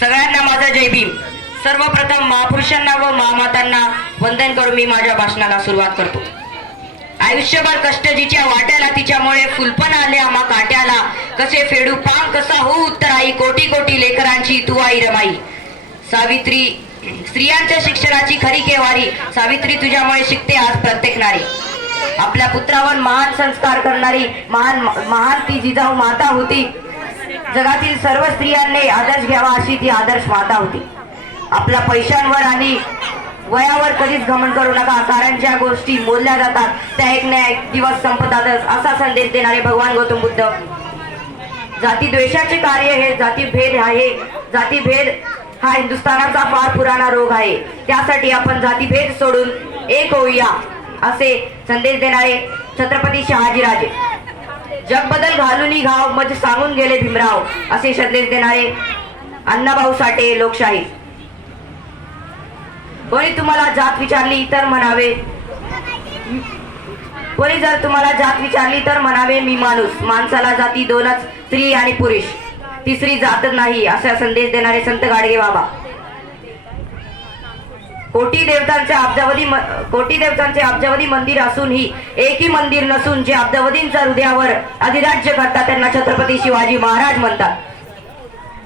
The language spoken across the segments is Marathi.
सगळ्यांना माझा जय भीम। सर्वप्रथम महापुरुषांना व महामातांना वंदन करून मी माझ्या भाषणाला सुरुवात करतो। आयुष्यभर कष्ट जिच्या वाट्याला तिच्यामुळे फुलपण आले आम्हा काट्याला, कसे फेडू पांग कसा होऊ उत्तराई, कोटी कोटी लेकरांची तू आई रमाई। सावित्री स्त्रियांच्या शिक्षणाची खरी केवारी, सावित्री तुझ्यामुळे शिकते आज प्रत्येक नारी। आपल्या पुत्रावर महान संस्कार करणारी महान ती जिजाऊ माता होती। जगातील सर्व स्त्रियांनी आदर्श घ्यावा अशी ती आदर्श माता होती। आपल्या पैशांवर आणि वयावर कधीच घमंड करू नका, कारण ज्या गोष्टी मोजल्या जातात त्या एक ना एक दिवस संपतातच, असा संदेश देणारे भगवान गौतम बुद्ध। जातीद्वेषाचे कार्य हे जातीभेद आहे। जातीभेद हा हिंदुस्थानाचा फार पुराणा रोग आहे। त्यासाठी आपण जातीभेद सोडून एक होऊया असे संदेश देणारे छत्रपती शहाजीराजे। जग बदल घालूनी घाव मज सांगून गेले भीमराव, असे संदेश देणारे अण्णाभाऊ साठे लोकशाही। कोणी तुम्हाला जात विचारली तर म्हणावे, कोणी जर तुम्हाला जात विचारली तर म्हणावे मी माणूस। माणसाला जाती दोनच, स्त्री आणि पुरुष, तिसरी जात नाही, असा संदेश देणारे संत गाडगे बाबा। कोटी देवतांचे अब्जावधी मंदिर असूनही एकही मंदिर नसून जे अब्जावधींच्या हृदयावर अधिराज्य करतात त्यांना छत्रपती शिवाजी महाराज म्हणतात।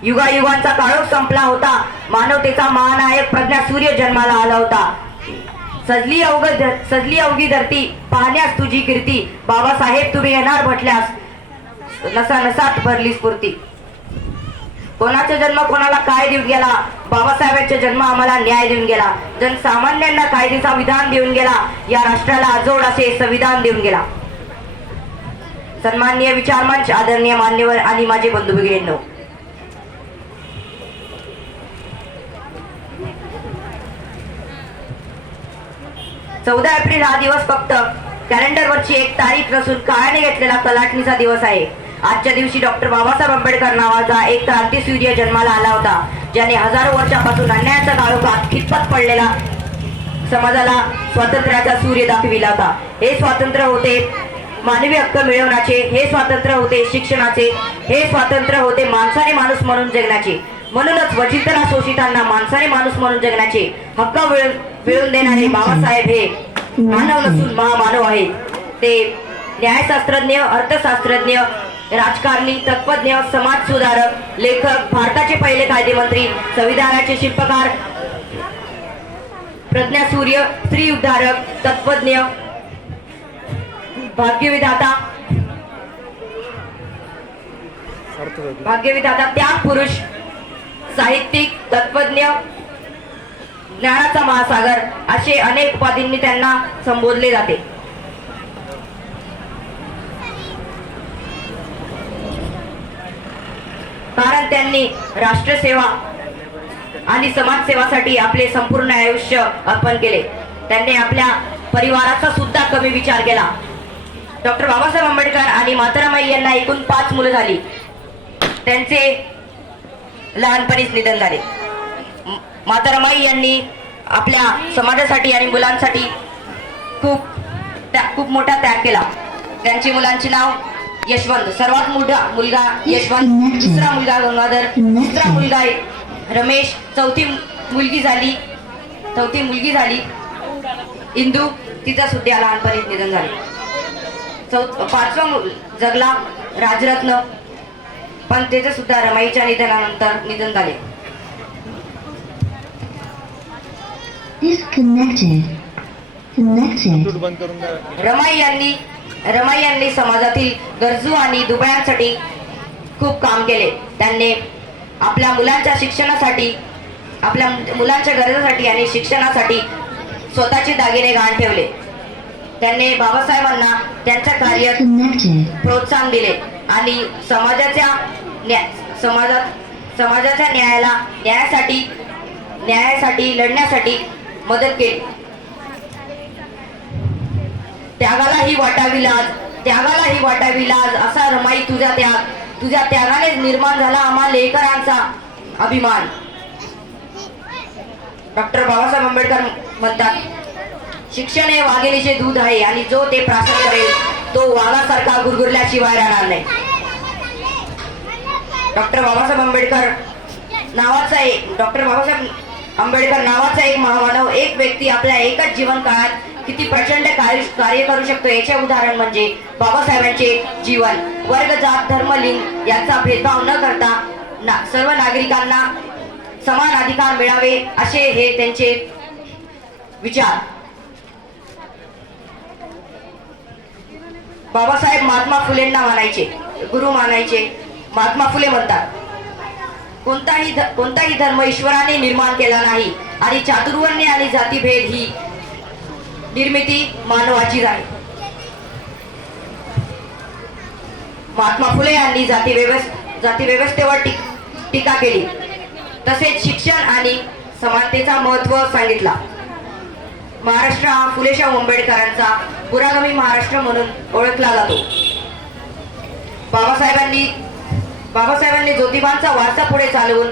युगायुगांचा काळोख संपला होता, मानवतेचा महानायक प्रज्ञा सूर्य जन्माला आला होता। सजली अवघी धरती पाहण्यास तुझी कीर्ती, बाबासाहेब तुम्ही येणार म्हटल्यास नसा नसात भरली स्फूर्ती। कोणाचा जन्म कोणाला काय देऊन गेला, बाबासाहेबांचा जन्म आम्हाला न्याय देऊन गेला। जनसामान्यांना कायद्याचा विधान देऊन गेला, या राष्ट्राला अजोड असे संविधान देऊन गेला। सन्माननीय विचारमंच, आदरणीय मान्यवर आणि माझे बंधू भगिनींनो, चौदा एप्रिल हा दिवस फक्त कॅलेंडरवरची एक तारीख नसून काळाने घेतलेला कलाटणीचा दिवस आहे। आजच्या दिवशी डॉक्टर बाबासाहेब आंबेडकर नावाचा एक क्रांतीसूर्य जन्माला आला होता, ज्याने हजारो वर्षापासून अन्यायाचा काळोखात खितपत पडलेला समाजाला स्वातंत्र्याचा सूर्य दाखविला होता। हे स्वातंत्र्य होते मानवी हक्क मिळवण्याचे, हे स्वातंत्र्य होते शिक्षणाचे, हे स्वातंत्र्य होते माणसाने माणूस म्हणून जगण्याचे। म्हणूनच वंचितांना शोषितांना माणसाने माणूस म्हणून जगण्याचे हक्क मिळवून देणारे बाबासाहेब हे मानव नसून महामानव आहेत। ते न्यायशास्त्रज्ञ, अर्थशास्त्रज्ञ, राजकारणी, तत्वज्ञ, समाज सुधारक, लेखक, भारताचे पहिले कायदेमंत्री, संविधानाचे शिल्पकार, प्रज्ञासूर्य, स्त्री उद्धारक, तत्वज्ञ, भाग्यविधाता, त्याग पुरुष, साहित्यिक, तत्वज्ञ, ज्ञानाचा महासागर असे अनेक उपाधींनी त्यांना संबोधले जाते। कारण त्यांनी राष्ट्रसेवा आणि समाजसेवासाठी आपले संपूर्ण आयुष्य अर्पण केले। त्यांनी आपल्या परिवाराचा सुद्धा कमी विचार केला। डॉक्टर बाबासाहेब आंबेडकर आणि मातारामाई यांना एकूण 5 मुलं झाली। त्यांचे लहानपणीच निधन झाले। मातारामाई यांनी आपल्या समाजासाठी आणि मुलांसाठी खूप मोठा त्याग केला। त्यांची मुलांची नाव यशवंत, सर्वात मोठा मुलगा यशवंत, दुसरा मुलगा गंगाधर, तिसरा मुलगा रमेश, चौथी मुलगी झाली इंदू, तिचा सुद्धा लहानपणीच निधन झाले। 5वा जगला राजरत्न, पण त्याचे सुद्धा रमाईच्या निधनानंतर निधन झाले। रमाई यांनी समाजातील गरजू आणि दुबळ्यांसाठी खूप काम केले। त्यांनी आपल्या मुलांच्या शिक्षणासाठी, आपल्या मुलांच्या गरजासाठी आणि शिक्षणासाठी स्वतःचे दागिने गहाण ठेवले। त्यांनी बाबासाहेबांना त्यांच्या कार्यात प्रोत्साहन दिले आणि समाजाच्या न्यायासाठी लढण्यासाठी मदत केली। त्यागालाही वाटावी लाज, असा रमाई तुझ्या त्यागाने निर्माण झाला आम्हा लेकरांचा अभिमान। डॉक्टर बाबासाहेब आंबेडकर म्हणतात, शिक्षण हे वाघिणीचे दूध आहे आणि जो ते प्राशन करेल तो वाघासारखा गुरगुरल्याशिवाय राहणार नाही। डॉक्टर बाबासाहेब आंबेडकर नावाचा एक डॉक्टर बाबासाहेब आंबेडकर नावाचा एक महामानव, एक व्यक्ती आपल्या एकच जीवन काळात किती प्रचंड कार्य करू शकतो याचे उदाहरण म्हणजे बाबासाहेबांचे जीवन. वर्ग, जात, धर्म, लिंग याचा भेदभाव न करता सर्व नागरिकांना समान अधिकार मिळावे असे हे त्यांचे विचार. बाबासाहेब महात्मा फुलेंना मानायचे, गुरु मानायचे. महात्मा फुले म्हणतात, कोणताही धर्म ईश्वराने निर्माण केला नाही आणि चातुर्वर्ण्य आणि जातीभेद ही निर्मिती मानवाचीच आहे. महात्मा फुले यांनी जाती व्यवस्थेवर टीका केली, तसेच शिक्षण आणि समानतेचा महत्त्व सांगितला. महाराष्ट्र हा फुलेशाह आंबेडकरांचा पुरोगामी महाराष्ट्र म्हणून ओळखला जातो. बाबासाहेबांनी ज्योतिबांचा वारसा पुढे चालवून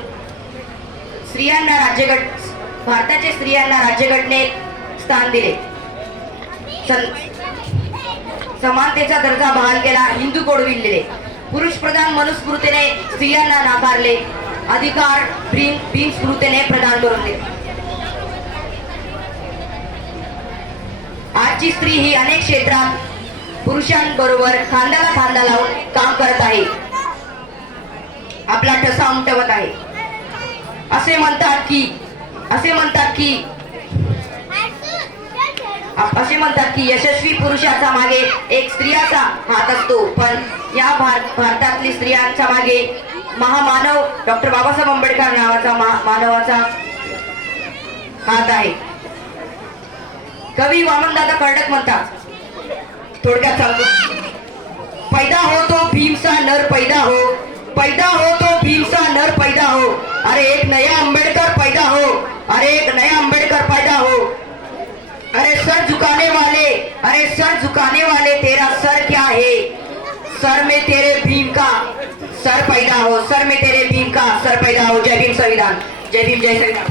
भारताच्या स्त्रियांना राज्यघटनेत स्थान दिले. समानतेचा दर्जा बहाल केला, हिंदू कोड विणले. पुरुष प्रधान मनुस्मृतीने स्त्रियांना नाकारले, अधिकार बिनस्मृतीने प्रदान करून दिले. आजची स्त्री ही अनेक क्षेत्रात पुरुषांबरोबर खांद्याला खांदा लावून काम करत आहे, आपला ठसा उमटवत आहे. असे म्हणतात की यशस्वी पुरुषाचा मागे एक स्त्रियाचा हात असतो, पण या भारतातली स्त्रियांच्या मागे महामानव डॉक्टर बाबासाहेब आंबेडकर नावाचा मानवाचा हात आहे. कवी वामनदादा कर्डक म्हणतात, थोडक्यात सांगतो, पैदा हो तो भीम सा नर पैदा हो, पैदा हो तो भीम सा नर पैदा हो, अरे एक नया अंबेडकर पैदा हो, अरे एक नया अंबेडकर पैदा हो. अरे सर झुकाने वाले तेरा सर क्या है, सर में तेरे भीम का सर पैदा हो, सर में तेरे भीम का सर पैदा हो. जय भीम संविधान, जय भीम, जय संविधान.